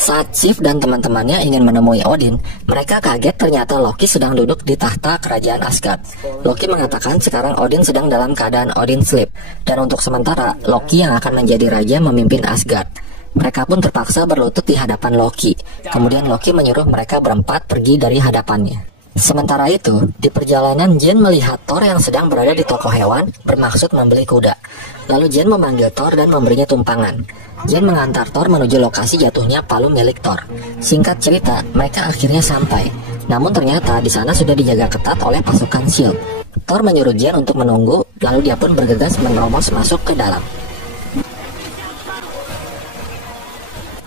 Saat Sif dan teman-temannya ingin menemui Odin, mereka kaget ternyata Loki sedang duduk di tahta kerajaan Asgard. Loki mengatakan sekarang Odin sedang dalam keadaan Odin Sleep, dan untuk sementara Loki yang akan menjadi raja memimpin Asgard. Mereka pun terpaksa berlutut di hadapan Loki. Kemudian Loki menyuruh mereka berempat pergi dari hadapannya. Sementara itu, di perjalanan Jane melihat Thor yang sedang berada di toko hewan bermaksud membeli kuda. Lalu Jane memanggil Thor dan memberinya tumpangan. Jane mengantar Thor menuju lokasi jatuhnya palu milik Thor. Singkat cerita, mereka akhirnya sampai. Namun ternyata di sana sudah dijaga ketat oleh pasukan S.H.I.E.L.D. Thor menyuruh Jane untuk menunggu, lalu dia pun bergegas menerobos masuk ke dalam.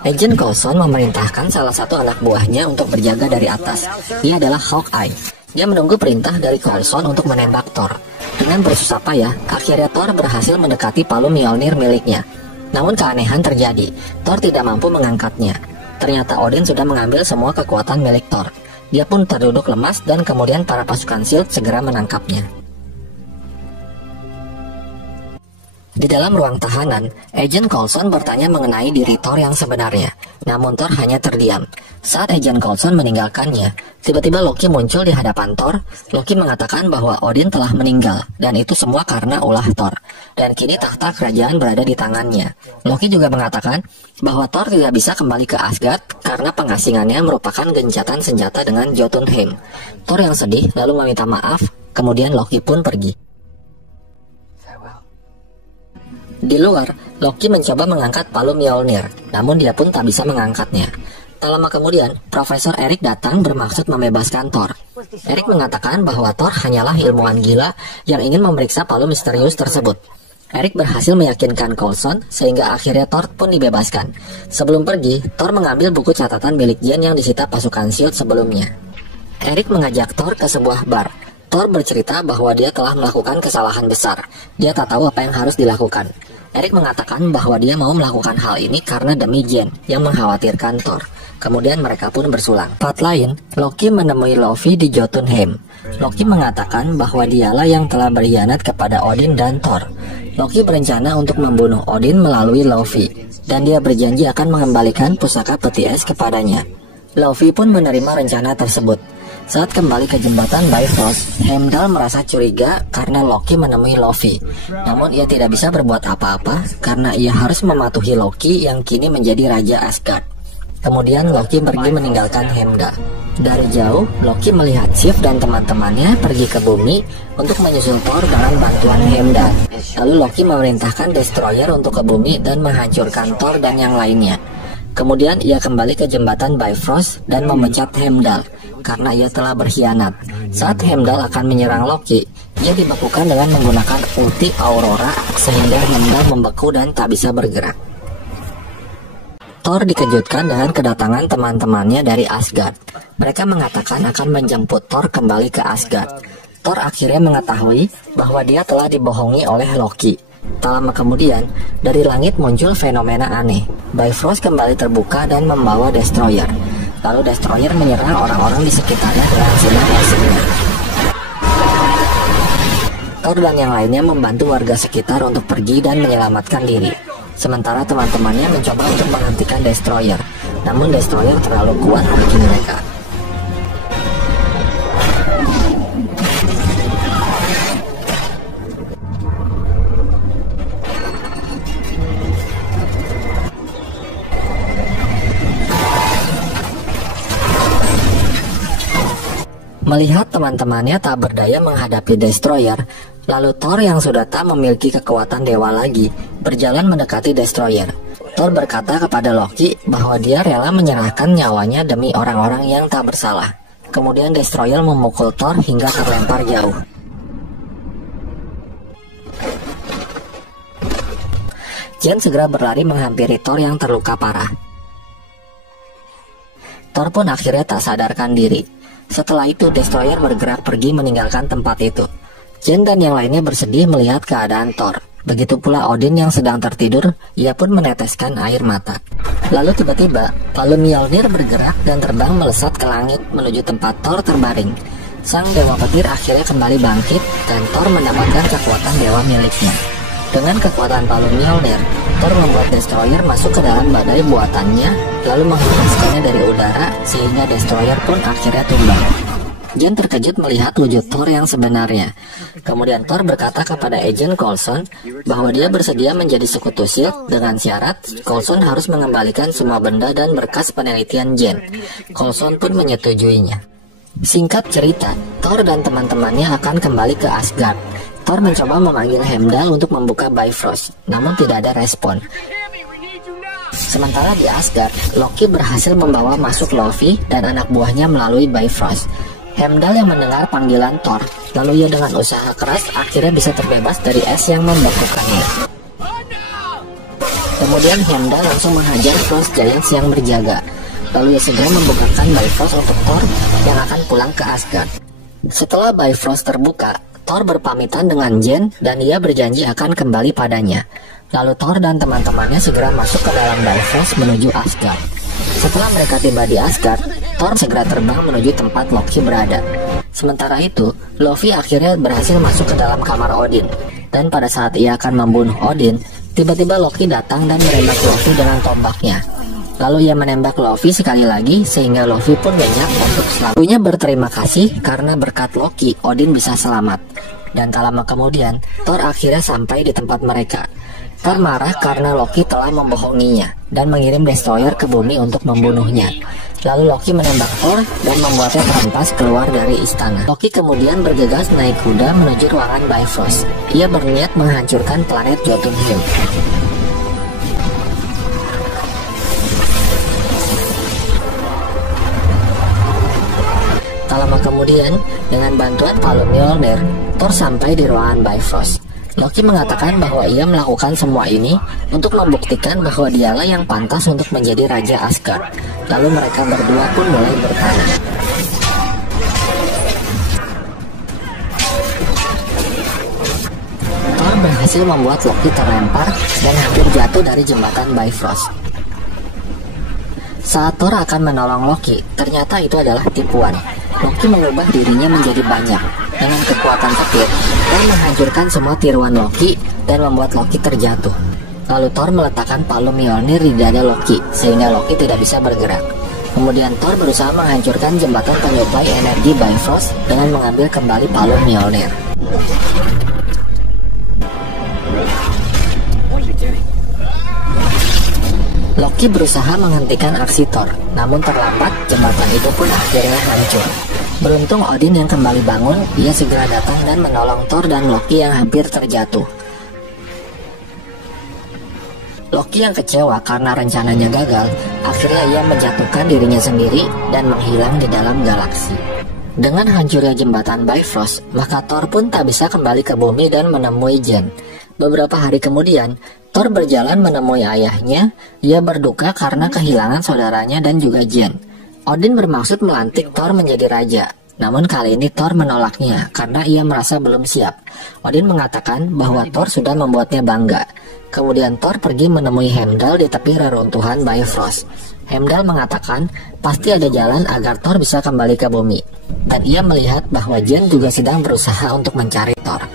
Agent Coulson memerintahkan salah satu anak buahnya untuk berjaga dari atas. Dia adalah Hawkeye. Dia menunggu perintah dari Coulson untuk menembak Thor. Dengan bersusah payah, akhirnya Thor berhasil mendekati palu Mjolnir miliknya. Namun keanehan terjadi. Thor tidak mampu mengangkatnya. Ternyata Odin sudah mengambil semua kekuatan milik Thor. Dia pun terduduk lemas dan kemudian para pasukan S.H.I.E.L.D. segera menangkapnya. Di dalam ruang tahanan, Agent Coulson bertanya mengenai diri Thor yang sebenarnya. Namun Thor hanya terdiam. Saat Agent Coulson meninggalkannya, tiba-tiba Loki muncul di hadapan Thor. Loki mengatakan bahwa Odin telah meninggal, dan itu semua karena ulah Thor. Dan kini tahta kerajaan berada di tangannya. Loki juga mengatakan bahwa Thor tidak bisa kembali ke Asgard karena pengasingannya merupakan gencatan senjata dengan Jotunheim. Thor yang sedih lalu meminta maaf, kemudian Loki pun pergi. Di luar, Loki mencoba mengangkat palu Mjolnir, namun dia pun tak bisa mengangkatnya. Tak lama kemudian, Profesor Eric datang bermaksud membebaskan Thor. Eric mengatakan bahwa Thor hanyalah ilmuwan gila yang ingin memeriksa palu misterius tersebut. Eric berhasil meyakinkan Coulson sehingga akhirnya Thor pun dibebaskan. Sebelum pergi, Thor mengambil buku catatan milik Jane yang disita pasukan S.H.I.E.L.D. sebelumnya. Eric mengajak Thor ke sebuah bar. Thor bercerita bahwa dia telah melakukan kesalahan besar. Dia tak tahu apa yang harus dilakukan. Eric mengatakan bahwa dia mau melakukan hal ini karena demi Jane yang mengkhawatirkan Thor. Kemudian mereka pun bersulang. Part lain, Loki menemui Luffy di Jotunheim. Loki mengatakan bahwa dialah yang telah berkhianat kepada Odin dan Thor. Loki berencana untuk membunuh Odin melalui Luffy, dan dia berjanji akan mengembalikan pusaka peti es kepadanya. Luffy pun menerima rencana tersebut. Saat kembali ke jembatan Bifrost, Heimdall merasa curiga karena Loki menemui Luffy. Namun ia tidak bisa berbuat apa-apa karena ia harus mematuhi Loki yang kini menjadi Raja Asgard. Kemudian Loki pergi meninggalkan Heimdall. Dari jauh, Loki melihat Sif dan teman-temannya pergi ke bumi untuk menyusul Thor dengan bantuan Heimdall. Lalu Loki memerintahkan Destroyer untuk ke bumi dan menghancurkan Thor dan yang lainnya. Kemudian ia kembali ke jembatan Bifrost dan memecat Heimdall karena ia telah berkhianat. Saat Heimdall akan menyerang Loki, ia dibekukan dengan menggunakan ulti Aurora sehingga Heimdall membeku dan tak bisa bergerak. Thor dikejutkan dengan kedatangan teman-temannya dari Asgard. Mereka mengatakan akan menjemput Thor kembali ke Asgard. Thor akhirnya mengetahui bahwa dia telah dibohongi oleh Loki. Tak lama kemudian, dari langit muncul fenomena aneh. Bifrost kembali terbuka dan membawa Destroyer. Lalu Destroyer menyerang orang-orang di sekitarnya dengan sinar lasernya. Thor dan yang lainnya membantu warga sekitar untuk pergi dan menyelamatkan diri. Sementara teman-temannya mencoba untuk menghentikan Destroyer. Namun Destroyer terlalu kuat bagi mereka. Melihat teman-temannya tak berdaya menghadapi Destroyer, lalu Thor yang sudah tak memiliki kekuatan dewa lagi, berjalan mendekati Destroyer. Thor berkata kepada Loki bahwa dia rela menyerahkan nyawanya demi orang-orang yang tak bersalah. Kemudian Destroyer memukul Thor hingga terlempar jauh. Jane segera berlari menghampiri Thor yang terluka parah. Thor pun akhirnya tak sadarkan diri. Setelah itu Destroyer bergerak pergi meninggalkan tempat itu. Jane dan yang lainnya bersedih melihat keadaan Thor. Begitu pula Odin yang sedang tertidur, ia pun meneteskan air mata. Lalu tiba-tiba palu Mjolnir bergerak dan terbang melesat ke langit menuju tempat Thor terbaring. Sang dewa petir akhirnya kembali bangkit dan Thor mendapatkan kekuatan dewa miliknya. Dengan kekuatan palu Mjolnir, Thor membuat Destroyer masuk ke dalam badai buatannya, lalu menghempaskannya dari udara sehingga Destroyer pun akhirnya tumbang. Jane terkejut melihat wujud Thor yang sebenarnya. Kemudian Thor berkata kepada Agent Coulson bahwa dia bersedia menjadi sekutu S.H.I.E.L.D. dengan syarat Coulson harus mengembalikan semua benda dan berkas penelitian Jane. Coulson pun menyetujuinya. Singkat cerita, Thor dan teman-temannya akan kembali ke Asgard. Thor mencoba memanggil Heimdall untuk membuka Bifrost, namun tidak ada respon. Sementara di Asgard, Loki berhasil membawa masuk Laufey dan anak buahnya melalui Bifrost. Heimdall yang mendengar panggilan Thor, lalu ia dengan usaha keras akhirnya bisa terbebas dari es yang membekukannya. Kemudian Heimdall langsung menghajar Frost Giants yang berjaga. Lalu ia segera membukakan Bifrost untuk Thor yang akan pulang ke Asgard. Setelah Bifrost terbuka, Thor berpamitan dengan Jane dan ia berjanji akan kembali padanya. Lalu Thor dan teman-temannya segera masuk ke dalam Bifrost menuju Asgard. Setelah mereka tiba di Asgard, Thor segera terbang menuju tempat Loki berada. Sementara itu, Laufey akhirnya berhasil masuk ke dalam kamar Odin. Dan pada saat ia akan membunuh Odin, tiba-tiba Loki datang dan menembak Laufey dengan tombaknya. Lalu ia menembak Laufey sekali lagi sehingga Laufey pun lenyap untuk selanjutnya berterima kasih karena berkat Loki, Odin bisa selamat. Dan tak lama kemudian, Thor akhirnya sampai di tempat mereka. Thor marah karena Loki telah membohonginya dan mengirim Destroyer ke bumi untuk membunuhnya. Lalu Loki menembak Thor dan membuatnya terhempas keluar dari istana. Loki kemudian bergegas naik kuda menuju ruangan Bifrost. Ia berniat menghancurkan planet Jotunheim. Tak lama kemudian, dengan bantuan palu Mjolnir, Thor sampai di ruangan Bifrost. Loki mengatakan bahwa ia melakukan semua ini untuk membuktikan bahwa dialah yang pantas untuk menjadi Raja Asgard. Lalu mereka berdua pun mulai bertarung. Thor berhasil membuat Loki terlempar dan hampir jatuh dari jembatan Bifrost. Saat Thor akan menolong Loki, ternyata itu adalah tipuan. Loki mengubah dirinya menjadi banyak. Dengan kekuatan petir, Thor menghancurkan semua tiruan Loki dan membuat Loki terjatuh. Lalu Thor meletakkan palu Mjolnir di dada Loki, sehingga Loki tidak bisa bergerak. Kemudian Thor berusaha menghancurkan jembatan penyuplai energi Bifrost dengan mengambil kembali palu Mjolnir. Loki berusaha menghentikan aksi Thor, namun terlambat, jembatan itu pun akhirnya hancur. Beruntung Odin yang kembali bangun, ia segera datang dan menolong Thor dan Loki yang hampir terjatuh. Loki yang kecewa karena rencananya gagal, akhirnya ia menjatuhkan dirinya sendiri dan menghilang di dalam galaksi. Dengan hancurnya jembatan Bifrost, maka Thor pun tak bisa kembali ke bumi dan menemui Jane. Beberapa hari kemudian, Thor berjalan menemui ayahnya. Ia berduka karena kehilangan saudaranya dan juga Jane. Odin bermaksud melantik Thor menjadi raja. Namun kali ini Thor menolaknya karena ia merasa belum siap. Odin mengatakan bahwa Thor sudah membuatnya bangga. Kemudian Thor pergi menemui Heimdall di tepi reruntuhan Bifrost. Heimdall mengatakan pasti ada jalan agar Thor bisa kembali ke bumi. Dan ia melihat bahwa Jane juga sedang berusaha untuk mencari Thor.